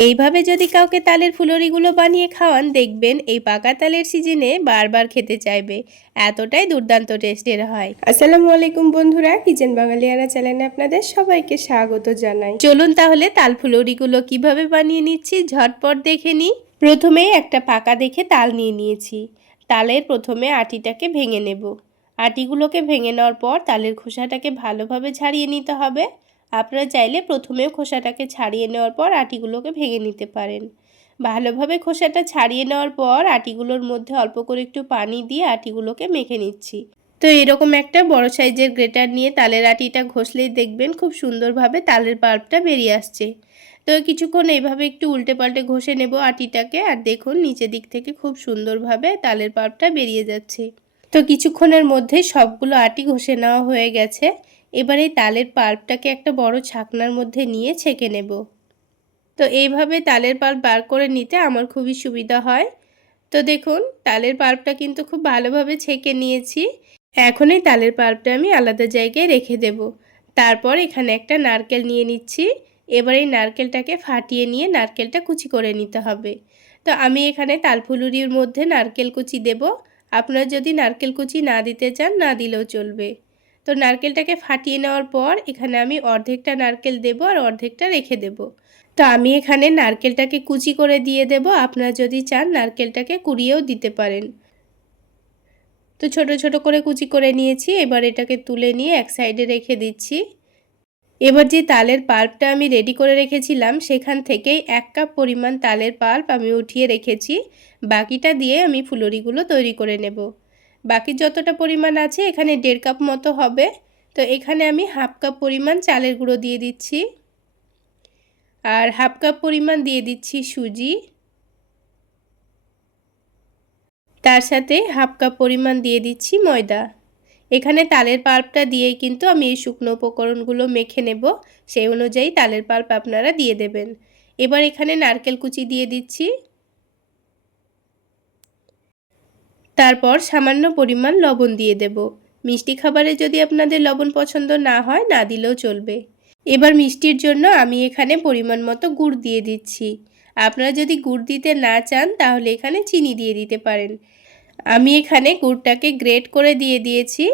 এইভাবে যদি কাউকে তালের ফুলরিগুলো বানিয়ে খাওয়ান, দেখবেন এই পাকা তালের সিজনে বারবার খেতে চাইবে, এতটাই দুর্দান্ত টেস্টের হয়। আসসালামু আলাইকুম বন্ধুরা, কিচেন বাঙালিয়ানা চ্যানেলে আপনাদের সবাইকে স্বাগত জানাই। চলুন তাহলে তাল ফুলরিগুলো কিভাবে বানিয়ে নিচ্ছি ঝটপট দেখে নিই। প্রথমেই একটা পাকা দেখে তাল নিয়ে নিয়েছি। তালের প্রথমে আটিটাকে ভেঙে নেব। আটিগুলোকে ভেঙে নেওয়ার পর তালের খোসাটাকে ভালোভাবে ছাড়িয়ে নিতে হবে। আপনারা চাইলে প্রথমেও খোসাটাকে ছাড়িয়ে নেওয়ার পর আটিগুলোকে ভেঙে নিতে পারেন। ভালোভাবে খোসাটা ছাড়িয়ে নেওয়ার পর আটিগুলোর মধ্যে অল্প করে একটু পানি দিয়ে আটিগুলোকে মেখে নিচ্ছি। তো এরকম একটা বড় সাইজের গ্রেটার নিয়ে তালের আটিটা ঘষলেই দেখবেন খুব সুন্দরভাবে তালের পাল্পটা বেরিয়ে আসছে। তো কিছুক্ষণ এইভাবে একটু উল্টে পাল্টে ঘষে নেব আটিটাকে, আর দেখুন নিচের দিক থেকে খুব সুন্দরভাবে তালের পাল্পটা বেরিয়ে যাচ্ছে। তো কিছুক্ষণের মধ্যে সবগুলো আটি ঘষে নেওয়া হয়ে গেছে। এবার এই তালের পাল্পটাকে একটা বড় ছাকনার মধ্যে নিয়ে ছেঁকে নেব। তো এইভাবে তালের পাল্প বার করে নিতে আমার খুবই সুবিধা হয়। তো দেখুন তালের পাল্পটা কিন্তু খুব ভালোভাবে ছেঁকে নিয়েছি। এখন এই তালের পাল্পটা আমি আলাদা জায়গায় রেখে দেব। তারপর এখানে একটা নারকেল নিয়ে নিচ্ছি। এবার এই নারকেলটাকে ফাটিয়ে নিয়ে নারকেলটা কুচি করে নিতে হবে। তো আমি এখানে তালফুলুরির মধ্যে নারকেল কুচি দেব। আপনারা যদি নারকেল কুচি না দিতে চান না দিলেও চলবে। তো নারকেলটাকে ফাটিয়ে নেওয়ার পর এখানে আমি অর্ধেকটা নারকেল দেব আর অর্ধেকটা রেখে দেব। তো আমি এখানে নারকেলটাকে কুচি করে দিয়ে দেব। আপনারা যদি চান নারকেলটাকে কুড়িয়েও দিতে পারেন। তো ছোট ছোট করে কুচি করে নিয়েছি। এবার এটাকে তুলে নিয়ে এক সাইডে রেখে দিচ্ছি। এবার যে তালের পাল্পটা আমি রেডি করে রেখেছিলাম সেখান থেকেই 1 কাপ পরিমাণ তালের পাল্প আমি উঠিয়ে রেখেছি। বাকিটা দিয়ে আমি ফুলরিগুলো তৈরি করে নেব। বাকি যতটা পরিমাণ আছে এখানে 1.5 কাপ মতো হবে। তো এখানে আমি 1/2 কাপ পরিমাণ চালের গুঁড়ো দিয়ে দিচ্ছি, আর 1/2 কাপ পরিমাণ দিয়ে দিচ্ছি সুজি। তার সাথে 1/2 কাপ পরিমাণ দিয়ে দিচ্ছি ময়দা। এখানে তালের পাল্পটা দিয়েই কিন্তু আমি এই শুকনো উপকরণগুলো মেখে নেব। সেই অনুযায়ী তালের পাল্প আপনারা দিয়ে দেবেন। এবার এখানে নারকেল কুচি দিয়ে দিচ্ছি। তারপর সামান্য পরিমাণ লবণ দিয়ে দেব। মিষ্টি খাবারে যদি আপনাদের লবণ পছন্দ না হয় না দিলেও চলবে। এবার মিষ্টির জন্য আমি এখানে পরিমাণ মতো গুড় দিয়ে দিচ্ছি। আপনারা যদি গুড় দিতে না চান তাহলে এখানে চিনি দিয়ে দিতে পারেন। আমি এখানে গুড়টাকে গ্রেট করে দিয়ে দিয়েছি।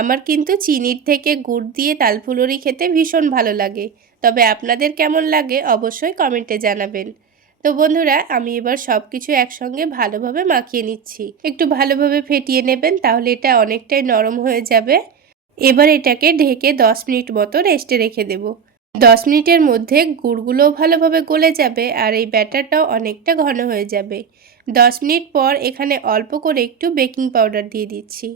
আমার কিন্তু চিনির থেকে গুড় দিয়ে তালফুলরি খেতে ভীষণ ভালো লাগে। তবে আপনাদের কেমন লাগে অবশ্যই কমেন্টে জানাবেন। তো বন্ধুরা আমি এবার সব কিছু একসঙ্গে ভালোভাবে মাখিয়ে নিচ্ছি। একটু ভালোভাবে ফেটিয়ে নেবেন, তাহলে এটা অনেকটাই নরম হয়ে যাবে। এবার এটাকে ঢেকে 10 মিনিট মতো রেস্টে রেখে দেব। 10 মিনিটের মধ্যে গুড়গুলোও ভালোভাবে গলে যাবে আর এই ব্যাটারটাও অনেকটা ঘন হয়ে যাবে। 10 মিনিট পর এখানে অল্প করে একটু বেকিং পাউডার দিয়ে দিচ্ছি।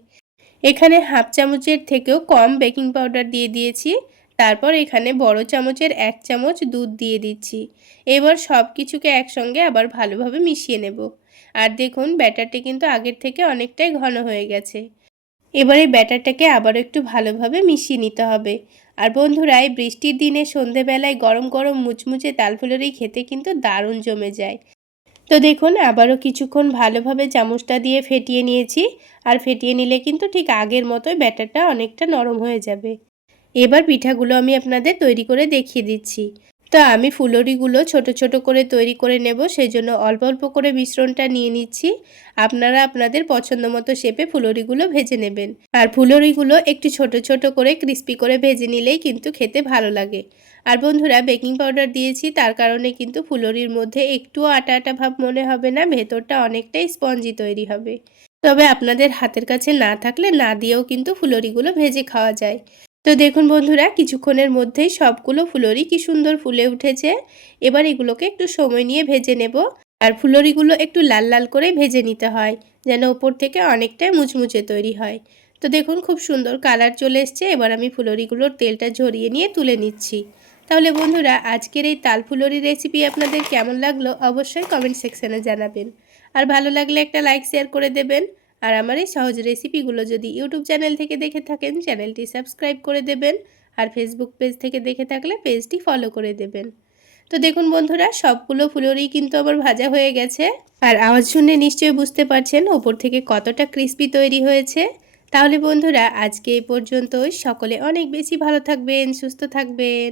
এখানে 1/2 চামচের থেকেও কম বেকিং পাউডার দিয়ে দিয়েছি। তারপর এখানে বড় চামচের 1 চামচ দুধ দিয়ে দিচ্ছি। এবার সব কিছুকে একসঙ্গে আবার ভালোভাবে মিশিয়ে নেব। আর দেখুন ব্যাটারটি কিন্তু আগের থেকে অনেকটাই ঘন হয়ে গেছে। এবার এই ব্যাটারটাকে আবারও একটু ভালোভাবে মিশিয়ে নিতে হবে। আর বন্ধুরা এই বৃষ্টির দিনে সন্ধেবেলায় গরম গরম মুচমুচে তালফুলরি খেতে কিন্তু দারুণ জমে যায়। তো দেখুন আবারও কিছুক্ষণ ভালোভাবে চামচটা দিয়ে ফেটিয়ে নিয়েছি। আর ফেটিয়ে নিলে কিন্তু ঠিক আগের মতোই ব্যাটারটা অনেকটা নরম হয়ে যাবে। এবার পিঠাগুলো আমি আপনাদের তৈরি করে দেখিয়ে দিচ্ছি। তো আমি ফুলরিগুলো ছোট ছোট করে তৈরি করে নেব, সেই জন্য অল্প অল্প করে মিশ্রণটা নিয়ে নিচ্ছি। আপনারা আপনাদের পছন্দ মতো শেপে ফুলরিগুলো ভেজে নেবেন। আর ফুলরিগুলো একটু ছোট ছোট করে ক্রিস্পি করে ভেজে নিলেই কিন্তু খেতে ভালো লাগে। আর বন্ধুরা বেকিং পাউডার দিয়েছি, তার কারণে কিন্তু ফুলরির মধ্যে একটুও আটা আটা ভাব মনে হবে না, ভেতরটা অনেকটাই স্পঞ্জি তৈরি হবে। তবে আপনাদের হাতের কাছে না থাকলে না দিয়েও কিন্তু ফুলরিগুলো ভেজে খাওয়া যায়। তো দেখুন বন্ধুরা কিছুক্ষণের মধ্যেই সবগুলো ফুলরি কি সুন্দর ফুলে উঠেছে। এবার এগুলোকে একটু সময় নিয়ে ভেজে নেব। আর ফুলরিগুলো একটু লাল লাল করে ভেজে নিতে হয়, যেন ওপর থেকে অনেকটাই মুচমুচে তৈরি হয়। তো দেখুন খুব সুন্দর কালার চলে এসছে। এবার আমি ফুলরিগুলোর তেলটা ঝরিয়ে নিয়ে তুলে নিচ্ছি। তাহলে বন্ধুরা আজকের এই তাল ফুলরি রেসিপি আপনাদের কেমন লাগলো অবশ্যই কমেন্ট সেকশনে জানাবেন। আর ভালো লাগলে একটা লাইক শেয়ার করে দেবেন। আর আমার এই সহজ রেসিপিগুলো যদি ইউটিউব চ্যানেল থেকে দেখে থাকেন চ্যানেলটি সাবস্ক্রাইব করে দেবেন। আর ফেসবুক পেজ থেকে দেখে থাকলে পেজটি ফলো করে দেবেন। তো দেখুন বন্ধুরা সবগুলো ফুলরি কিন্তু আমার ভাজা হয়ে গেছে। আর আওয়াজ শুনে নিশ্চয়ই বুঝতে পারছেন ওপর থেকে কতটা ক্রিস্পি তৈরি হয়েছে। তাহলে বন্ধুরা আজকে এই পর্যন্তই। সকলে অনেক বেশি ভালো থাকবেন, সুস্থ থাকবেন।